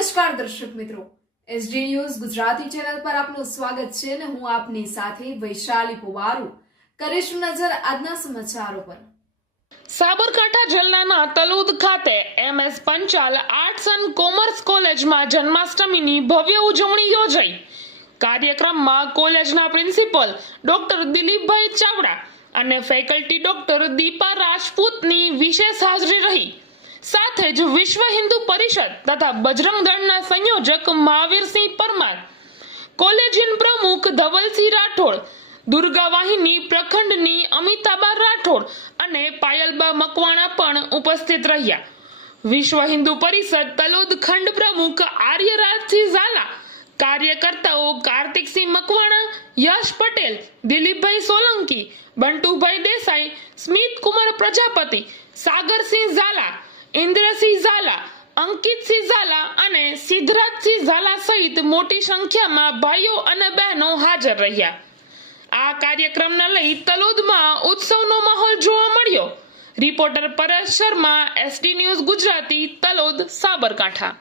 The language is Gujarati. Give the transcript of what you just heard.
નમસ્કાર દર્શક મિત્રો, એસડી ન્યૂઝ ગુજરાતી ચેનલ પર આપનું સ્વાગત છે અને હું આપની સાથે વૈશાલી પુવારુ કરીશું નજર આજના સમાચારો પર। સાબરકાંઠા જિલ્લાના તલોદ ખાતે MS Panchal arts and commerce કોલેજમાં જન્માષ્ટમીની ભવ્ય ઉજવણી યોજાઈ। કાર્યક્રમમાં કોલેજના પ્રિન્સિપલ ડોક્ટર દિલીપભાઈ ચાવડા અને ફેકલ્ટી ડોક્ટર દીપા રાજપૂતની વિશેષ હાજરી રહી। સાથે જ વિશ્વ હિન્દુ પરિષદ તથા બજરંગ દળના સંયોજક મહાવીરસિંહ પરમાર, કોલેજિયન પ્રમુખ ધવલસિંહ રાઠોડ, દુર્ગા વાહિની પ્રખંડની અમિતાબા રાઠોડ અને પાયલબા મકવાણા પણ ઉપસ્થિત રહ્યા। વિશ્વ હિન્દુ પરિષદ તલોદ ખંડ પ્રમુખ આર્યરાજસિંહ ઝાલા, કાર્યકર્તાઓ કાર્તિકસિંહ મકવાણા, યશ પટેલ, દિલીપભાઈ સોલંકી, બંટુભાઈ દેસાઈ, સ્મિત કુમાર પ્રજાપતિ, સાગરસિંહ ઝાલા, ઇન્દ્રસિંહ ઝાલા, અંકિતસિંહ ઝાલા અને સિદ્ધરાજસિંહ ઝાલા સહિત મોટી સંખ્યામાં ભાઈઓ અને બહેનો હાજર રહ્યા। આ કાર્યક્રમને લઈ તલોદમાં ઉત્સવનો માહોલ જોવા મળ્યો। Reporter Paresh Sharma, SD news Gujarati, Talod, Sabarkantha.